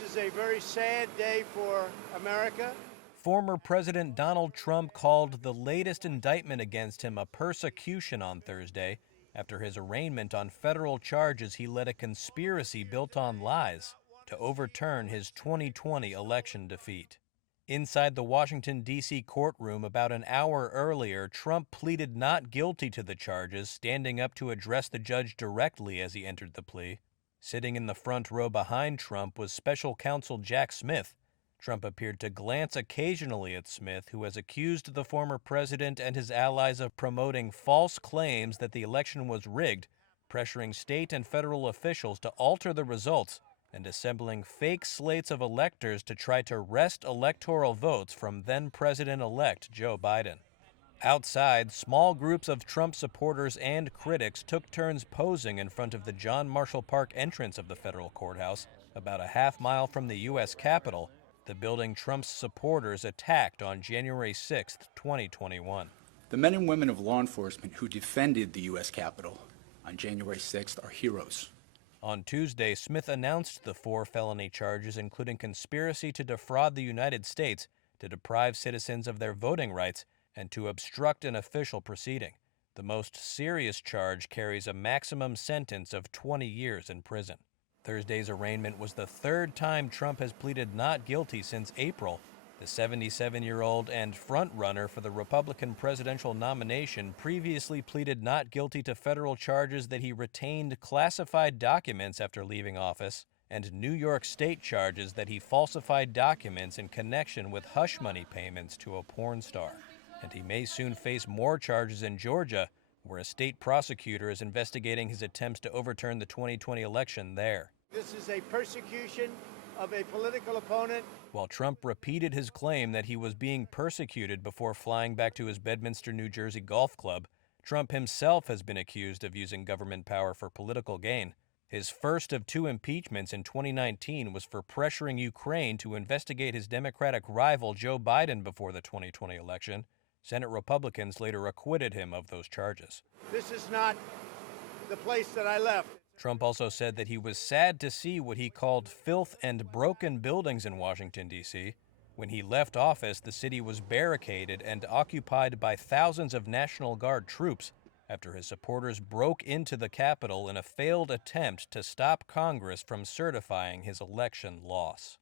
This is a very sad day for America. Former President Donald Trump called the latest indictment against him a persecution on Thursday after his arraignment on federal charges he led a conspiracy built on lies to overturn his 2020 election defeat. Inside the Washington, D.C. courtroom about an hour earlier, Trump pleaded not guilty to the charges, standing up to address the judge directly as he entered the plea. Sitting in the front row behind Trump was special counsel Jack Smith. Trump appeared to glance occasionally at Smith, who has accused the former president and his allies of promoting false claims that the election was rigged, pressuring state and federal officials to alter the results, and assembling fake slates of electors to try to wrest electoral votes from then-President-elect Joe Biden. Outside, small groups of Trump supporters and critics took turns posing in front of the John Marshall Park entrance of the federal courthouse, about a half mile from the U.S. Capitol, the building Trump's supporters attacked on January 6, 2021. The men and women of law enforcement who defended the U.S. Capitol on January 6th are heroes. On Tuesday, Smith announced the 4 felony charges, including conspiracy to defraud the United States, to deprive citizens of their voting rights, and to obstruct an official proceeding. The most serious charge carries a maximum sentence of 20 years in prison. Thursday's arraignment was the third time Trump has pleaded not guilty since April. The 77-year-old and front-runner for the Republican presidential nomination previously pleaded not guilty to federal charges that he retained classified documents after leaving office, and New York State charges that he falsified documents in connection with hush money payments to a porn star. And he may soon face more charges in Georgia, where a state prosecutor is investigating his attempts to overturn the 2020 election there. This is a persecution of a political opponent. While Trump repeated his claim that he was being persecuted before flying back to his Bedminster, New Jersey golf club, Trump himself has been accused of using government power for political gain. His first of 2 impeachments in 2019 was for pressuring Ukraine to investigate his Democratic rival Joe Biden before the 2020 election. Senate Republicans later acquitted him of those charges. This is not the place that I left. Trump also said that he was sad to see what he called filth and broken buildings in Washington, D.C. When he left office, the city was barricaded and occupied by thousands of National Guard troops after his supporters broke into the Capitol in a failed attempt to stop Congress from certifying his election loss.